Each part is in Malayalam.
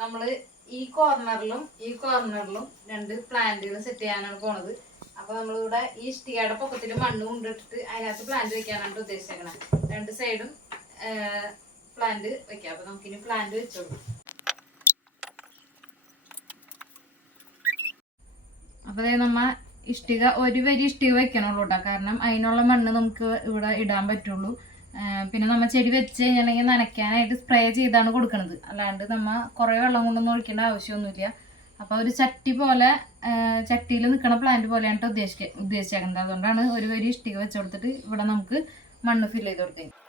നമ്മൾ ഈ കോർണറിലും ഈ കോർണറിലും രണ്ട് പ്ലാന്റുകൾ സെറ്റ് ചെയ്യാനാണ് പോണത്. അപ്പൊ നമ്മളിവിടെ ഈ ഇഷ്ടികയുടെ പൊക്കത്തിൽ മണ്ണ് കൊണ്ടിട്ടിട്ട് അതിനകത്ത് പ്ലാന്റ് വെക്കാനാണ് ഉദ്ദേശിച്ചേക്കണത് രണ്ട് സൈഡും പ്ലാന്റ് വെക്കാം. അപ്പൊ നമുക്കിനി പ്ലാന്റ് വെച്ചോളൂ. അപ്പൊ ദേ നമ്മ ഇഷ്ടിക ഒരു വരി ഇഷ്ടിക വെക്കണുള്ളൂ കേട്ടോ കാരണം അതിനുള്ള മണ്ണ് നമുക്ക് ഇവിടെ ഇടാൻ പറ്റുള്ളൂ. പിന്നെ നമ്മൾ ചെടി വെച്ച് കഴിഞ്ഞാൽ നനയ്ക്കാനായിട്ട് സ്പ്രേ ചെയ്താണ് കൊടുക്കുന്നത് അല്ലാണ്ട് നമ്മൾ കുറേ വെള്ളം കൊണ്ടൊന്നും ഒഴിക്കേണ്ട ആവശ്യമൊന്നുമില്ല. അപ്പോൾ ഒരു ചട്ടി പോലെ ചട്ടിയിൽ നിൽക്കുന്ന പ്ലാന്റ് പോലെയാണ് ഉദ്ദേശിക്കുക ഉദ്ദേശിക്ക ഉദ്ദേശിച്ചേക്കുന്നത് അതുകൊണ്ടാണ് ഒരു വരി ഇഷ്ടിക വെച്ച് കൊടുത്തിട്ട് ഇവിടെ നമുക്ക് മണ്ണ് ഫില്ല് ചെയ്ത് കൊടുക്കുന്നത്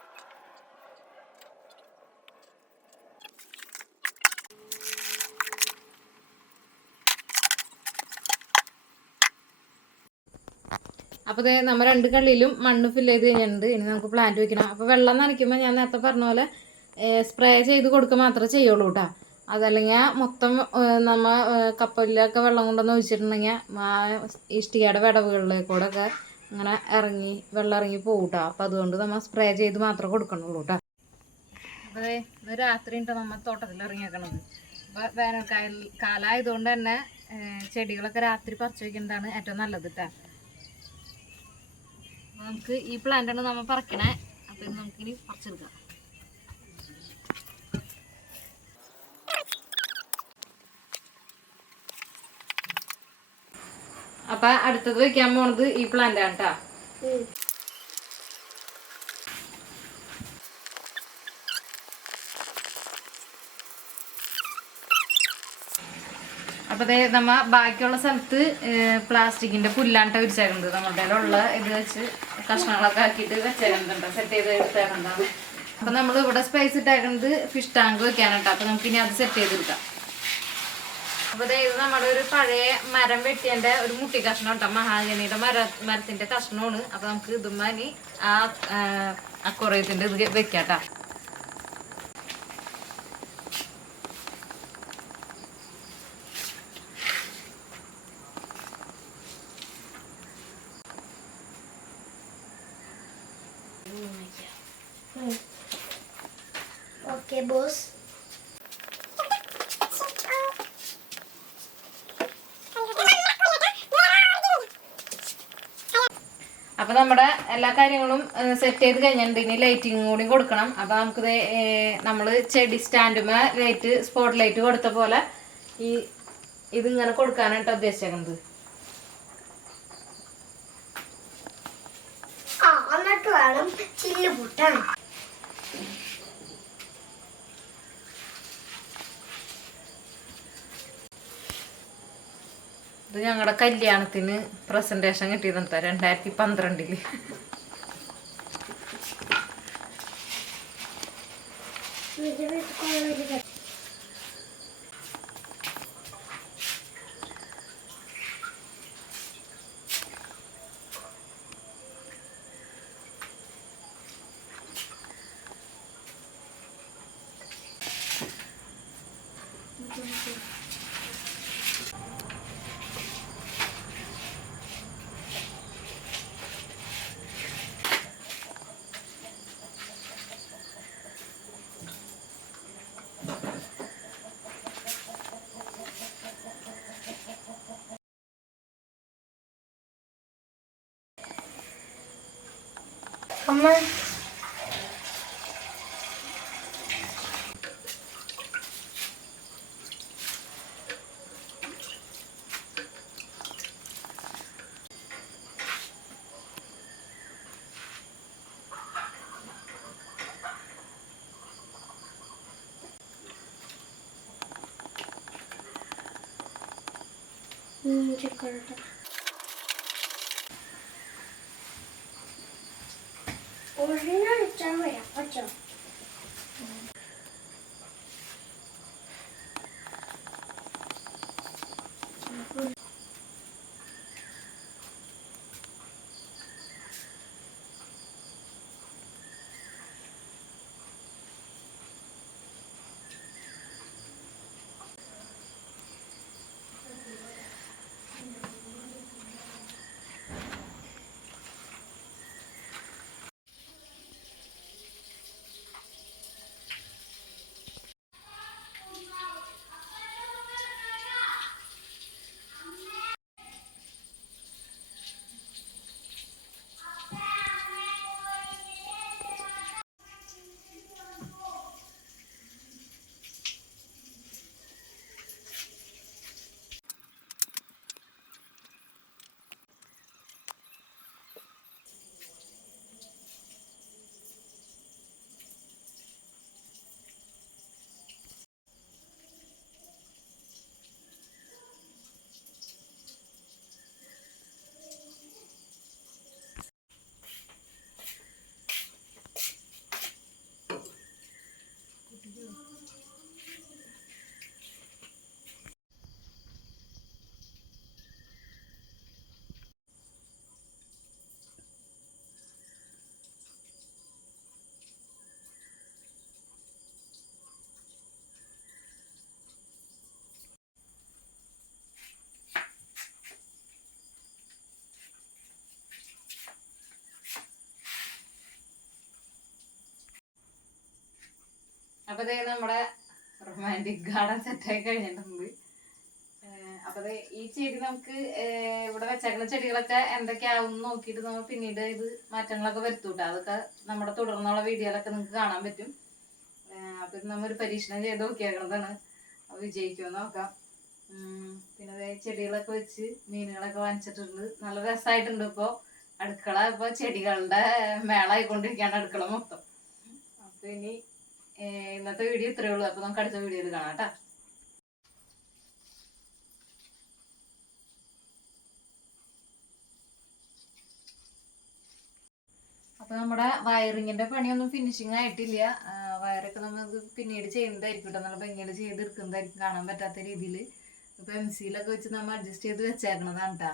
അപ്പോൾ ദേ നമ്മൾ രണ്ട് കള്ളിയിലും മണ്ണ് ഫില്ല് ചെയ്ത് കഴിഞ്ഞിട്ടുണ്ട്. ഇനി നമുക്ക് പ്ലാന്റ് വെക്കണം. അപ്പോൾ വെള്ളം നനയ്ക്കുമ്പോൾ ഞാൻ നേരത്തെ പറഞ്ഞ പോലെ സ്പ്രേ ചെയ്ത് കൊടുക്കുക മാത്രമേ ചെയ്യുള്ളൂ കേട്ടോ അതല്ലെങ്കിൽ മൊത്തം നമ്മൾ കപ്പലിലൊക്കെ വെള്ളം കൊണ്ടുവന്ന് ഒഴിച്ചിട്ടുണ്ടെങ്കിൽ ഇഷ്ടികയുടെ വിടവുകളിലേക്കൂടെ ഒക്കെ ഇങ്ങനെ ഇറങ്ങി വെള്ളം ഇറങ്ങി പോകും കേട്ടോ അപ്പോൾ അതുകൊണ്ട് നമ്മൾ സ്പ്രേ ചെയ്ത് മാത്രമേ കൊടുക്കണുള്ളൂ കേട്ടോ അപ്പോൾ രാത്രി ഉണ്ട് നമ്മൾ തോട്ടത്തിൽ ഇറങ്ങിയേക്കണത്. അപ്പോൾ വേനൽക്കാല കാലമായതുകൊണ്ട് തന്നെ ചെടികളൊക്കെ രാത്രി പറിച്ചു വയ്ക്കുന്നതാണ് ഏറ്റവും നല്ലത് കേട്ടോ അപ്പൊ നമുക്ക് ഈ പ്ലാന്റാണ് നമ്മൾ പറിക്കണേ. അപ്പൊ ഇത് നമുക്കിനി പറിച്ചെടുക്കാം. അപ്പൊ അടുത്തത് വെക്കാൻ പോണത് ഈ പ്ലാന്റ് ആണ് അപ്പൊ ദേ നമ്മ ബാക്കിയുള്ള സ്ഥലത്ത് പ്ലാസ്റ്റിക്കിന്റെ പുല്ലാണ്ട വിരിച്ചേക്കുന്നത് നമ്മുടെ ഉള്ള ഇത് വെച്ച് കഷ്ണങ്ങളൊക്കെ ആക്കിയിട്ട് വെച്ചേക്കുന്നുണ്ട് സെറ്റ് ചെയ്ത് എടുത്തേക്കണ്ടാണ് അപ്പോൾ നമ്മൾ ഇവിടെ സ്പൈസ് ഇട്ടേക്കുന്നത് ഫിഷ് ടാങ്ക് വെക്കാനുണ്ട് കേട്ടോ അപ്പോൾ നമുക്കിനി അത് സെറ്റ് ചെയ്ത് എടുക്കാം. അപ്പോൾ ഇത് നമ്മുടെ ഒരു പഴയ മരം വെട്ടിയതിന്റെ ഒരു മുട്ടി കഷ്ണം കേട്ടോ മഹാഗനിയുടെ മര മരത്തിന്റെ കഷ്ണമാണ്. അപ്പോൾ നമുക്ക് ഇതുമാനി ആ അക്കുറയത്തിന്റെ ഇത് വെക്കാട്ടാ. ഓക്കെ ബോസ് അപ്പൊ നമ്മുടെ എല്ലാ കാര്യങ്ങളും സെറ്റ് ചെയ്ത് കഴിഞ്ഞിട്ടുണ്ട്. ഇനി ലൈറ്റിംഗ് കൂടി കൊടുക്കണം. അപ്പൊ നമുക്ക് നമ്മൾ ചെടി സ്റ്റാൻഡുമേ ലൈറ്റ് സ്പോട്ട് ലൈറ്റ് കൊടുത്ത പോലെ ഈ ഇതിങ്ങനെ കൊടുക്കാനായിട്ട് ഉദ്ദേശിക്കുന്നത് ആ എന്നിട്ട് വേണം ചില്ല് പൊട്ടാൻ ഞങ്ങളുടെ കല്യാണത്തിന് പ്രസന്റേഷൻ കിട്ടിയതെന്താ രണ്ടായിരത്തി 엄마. 음, 색깔도. അപ്പൊ ദേ നമ്മുടെ റൊമാന്റിക് ഗാർഡൻ സെറ്റായി കഴിഞ്ഞിട്ടുണ്ട്. ഏഹ് അപ്പൊ ദേ ഈ ചെടി നമുക്ക് ഇവിടെ വെച്ചേക്കുന്ന ചെടികളൊക്കെ എന്തൊക്കെയാവും നോക്കിയിട്ട് നമ്മൾ പിന്നീട് ഇത് മാറ്റങ്ങളൊക്കെ വരുത്തൂട്ടോ. അതൊക്കെ നമ്മുടെ തുടർന്നുള്ള വീഡിയോയിലൊക്കെ നിങ്ങൾക്ക് കാണാൻ പറ്റും. അപ്പൊ ഇത് നമ്മൊരു പരീക്ഷണം ചെയ്ത് നോക്കിയേക്കുന്നതാണ് അത് വിജയിക്കുമോ നോക്കാം. പിന്നെ ദേ ചെടികളൊക്കെ വെച്ച് മീനുകളൊക്കെ വാങ്ങിച്ചിട്ടുണ്ട്. നല്ല രസമായിട്ടുണ്ട് ഇപ്പോൾ അടുക്കള ഇപ്പൊ ചെടികളുടെ മേളായിക്കൊണ്ടിരിക്കുകയാണ് അടുക്കള മൊത്തം. അപ്പൊ ഇനി ഇന്നത്തെ വീഡിയോ ഇത്രയേ ഉള്ളൂ. അപ്പൊ നമുക്ക് അടുത്ത വീഡിയോയിൽ കാണാം കേട്ടോ. അപ്പൊ നമ്മുടെ വയറിങ്ങിന്റെ പണിയൊന്നും ഫിനിഷിങ് ആയിട്ടില്ല. വയറൊക്കെ നമ്മൾ പിന്നീട് ചെയ്യുന്നതായിരിക്കും കേട്ടോ. നല്ല ഭംഗിയിൽ ചെയ്തെടുക്കുന്നതായിരിക്കും കാണാൻ പറ്റാത്ത രീതിയിൽ ഇപ്പൊ എം സിയിലൊക്കെ വെച്ച് നമ്മൾ അഡ്ജസ്റ്റ് ചെയ്ത് വെച്ചേക്കണതാണ് കേട്ടോ.